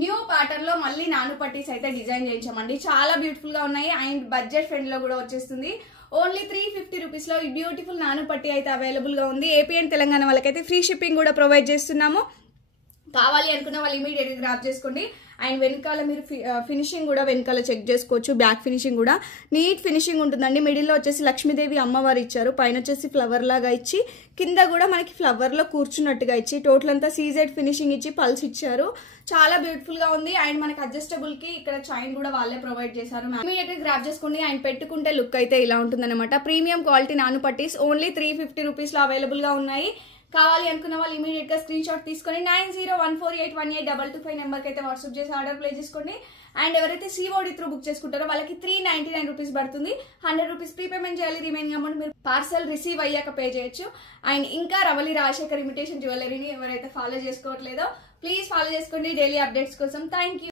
New pattern లో మళ్ళీ నాను పట్టీస్ అయితే డిజైన్ చేయించామండి. చాలా బ్యూటిఫుల్ గా ఉన్నాయి అండ్ బడ్జెట్ ఫ్రెండ్ లో కూడా వచ్చేస్తుంది. ఓన్లీ 350 రూపీస్ లో ఈ బ్యూటిఫుల్ నాను పట్టీ అయితే అవైలబుల్ గా ఉంది. ఏపీ అండ్ తెలంగాణ వాళ్ళకైతే ఫ్రీ షిప్పింగ్ కూడా ప్రొవైడ్ చేస్తున్నాము. కావాలి అనుకున్న వాళ్ళు ఇమీడియట్ గా గ్రాప్ చేసుకోండి. అండ్ వెనకాల మీరు ఫినిషింగ్ కూడా వెనకాల చెక్ చేసుకోవచ్చు. బ్యాక్ ఫినిషింగ్ కూడా నీట్ ఫినిషింగ్ ఉంటుందండి. మిడిల్లో వచ్చేసి లక్ష్మీదేవి అమ్మవారు ఇచ్చారు, పైన వచ్చేసి ఫ్లవర్ లాగా ఇచ్చి కింద కూడా మనకి ఫ్లవర్ లో కూర్చున్నట్టుగా ఇచ్చి టోటల్ అంతా సీజెడ్ ఫినిషింగ్ ఇచ్చి పల్స్ ఇచ్చారు. చాలా బ్యూటిఫుల్ గా ఉంది. అండ్ మనకి అడ్జస్టబుల్ కి ఇక్కడ చైన్ కూడా వాళ్ళే ప్రొవైడ్ చేశారు. ఇమీడియట్ గా గ్రాప్ చేసుకోండి. అండ్ పెట్టుకుంటే లుక్ అయితే ఇలా ఉంటుంది అనమాట. ప్రీమియం క్వాలిటీ నాను పట్టీస్ ఓన్లీ 350 రూపీస్ లో అవైలబుల్ గా ఉన్నాయి. కావాలి అనుకున్న వాళ్ళు ఇమీడియట్ గా స్క్రీన్ షాట్ తీసుకొని 9014818225 నెంబర్ కి అయితే వాట్సాప్ చేసి ఆర్డర్ ప్లేస్ చేసుకోండి. అండ్ ఎవరైతే సిఓడి త్రూ బుక్ చేసుకుంటారో వాళ్ళకి 399 రూపీస్ పడుతుంది. 100 రూపీస్ ప్రీపేమెంట్ చేయాలి. రిమైనింగ్ అమౌంట్ మీరు పార్సల్ రిసీవ్ అయ్యాక పే చేయొచ్చు. అండ్ ఇంకా రవలి రాజశేఖర్ ఇమిటేషన్ జ్యువెలరీని ఎవరైతే ఫాలో చేసుకోవట్లేదో ప్లీజ్ ఫాలో చేసుకోండి డైలీ అప్డేట్స్ కోసం. Thank you.